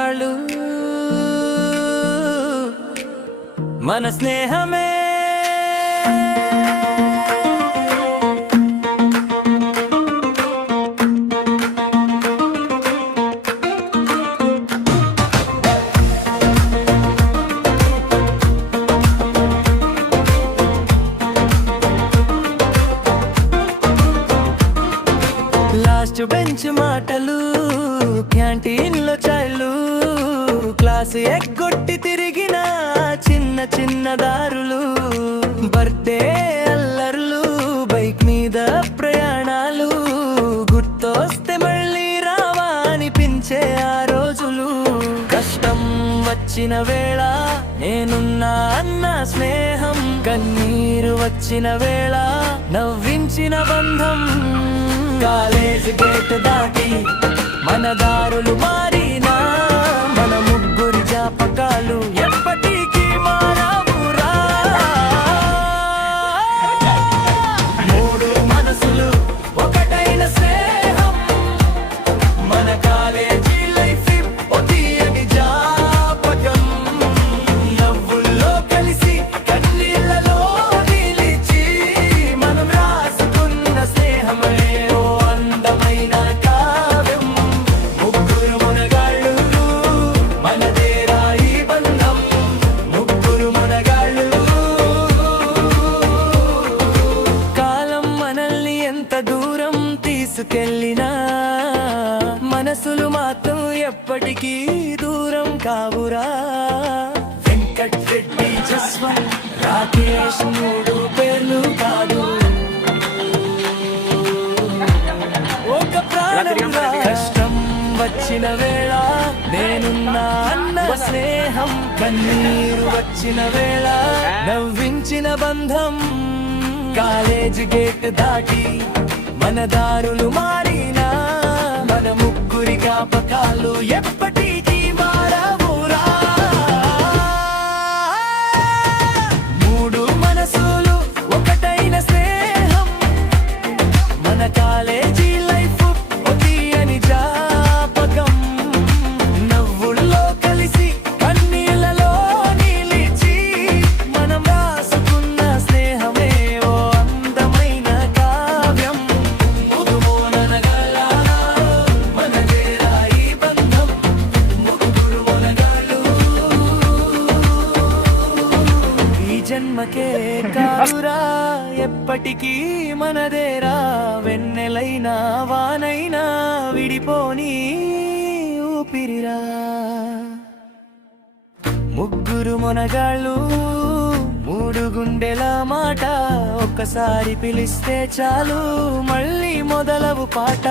మునగాళ్ళు మన స్నేహమే last bench మాటలు, క్యాంటీన్లో చాయ్లు, క్లాసు ఎగ్గొట్టి తిరిగిన చిన్న చిన్న దారులు, బర్త్డే అల్లర్లు, బైక్ మీద ప్రయాణాలు, గుర్తొస్తే మళ్ళీ రావా అనిపించే ఆ రోజులు. కష్టం వచ్చిన వేళ నేనున్నా అన్న స్నేహం, కన్నీరు వచ్చిన వేళ నవ్వించిన బంధం. కాలేజ్ గేట్ దాటి మన దారులు మారినా, మన ముగ్గురి జ్ఞాపకాలు ఎప్పటికీ మారవురా. మూడు మనసులు ఒకటైన స్నేహం, మన కాలేజీ లైఫ్ తీయని జ్ఞాపకం. నవ్వుల్లో కలిసి కన్నీళ్ళలో నిలిచి మనం రాసుకున్న స్నేహమే అందమైన కావ్యం. ముగ్గురు మునగాళ్ళు మనదేరా ఈ బంధం, ముగ్గురు మునగాళ్ళు. కాలం మనల్ని ఎంత దూరం తీసుకెళ్ళినా, మనసులు మాత్రం ఎప్పటికీ దూరం కావురా. వెంకట్ రెడ్డి, జస్వంత్, రాకేష్ మూడు పేర్లు కాదు, ఒక ప్రాణంగా. కష్టం వచ్చిన వేళ నేనున్నా అన్న స్నేహం, కన్నీరు వచ్చిన వేళ నవ్వించిన బంధం. కాలేజ్ గేట్ దాటి మన దారులు మారినా, మన ముగ్గురి జ్ఞాపకాలు ఎప్పటికీ మారవురా. మూడు మనసులు ఒకటైన స్నేహం, మన కాలేజీ లైఫ్ తీయని జ్ఞాపకం. నవ్వుల్లో కలిసి కన్నీళ్ళలో నిలిచి మనం రాసుకున్న స్నేహమే ఓ అందమైన కావ్యం. ముగ్గురు మనదేరా ఈ బంధం, ముగ్గురు మునగాళ్ళు. ఈ జన్మకే కాదురా, ఎప్పటికీ మనదేరా. వెన్నెలైనా వానైనా విడిపోని ఊపిరిరా. ముగ్గురు మునగాళ్ళు, మూడు గుండెల మాట, ఒక్కసారి పిలిస్తే చాలు మళ్ళీ మొదలవు పాట.